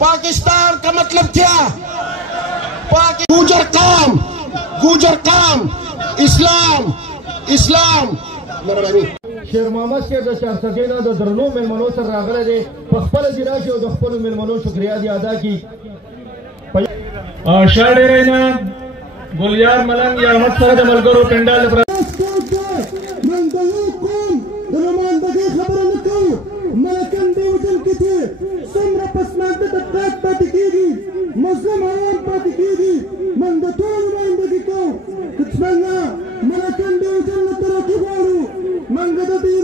पाकिस्तान का मतलब क्या? गुजर काम इस्लाम शेर मोहम्मद के द शासकीना द दरनो मेलमनों सर रागले दे पखपल जिला के द खपल मेलमनों शुक्रिया दी अदा की शाडेरेना गुलजार मलंग या अहमद सर द मलगरो पेंडाल من دلوكم دلمان دقي خبر لكو ملكن دي وجل كتير سمرة بس ما تتتاك باتكيدي مسلم عوام باتكيدي من دطول من دقيقو كتمنى ملكن دي وجل نتركي بارو من قدتي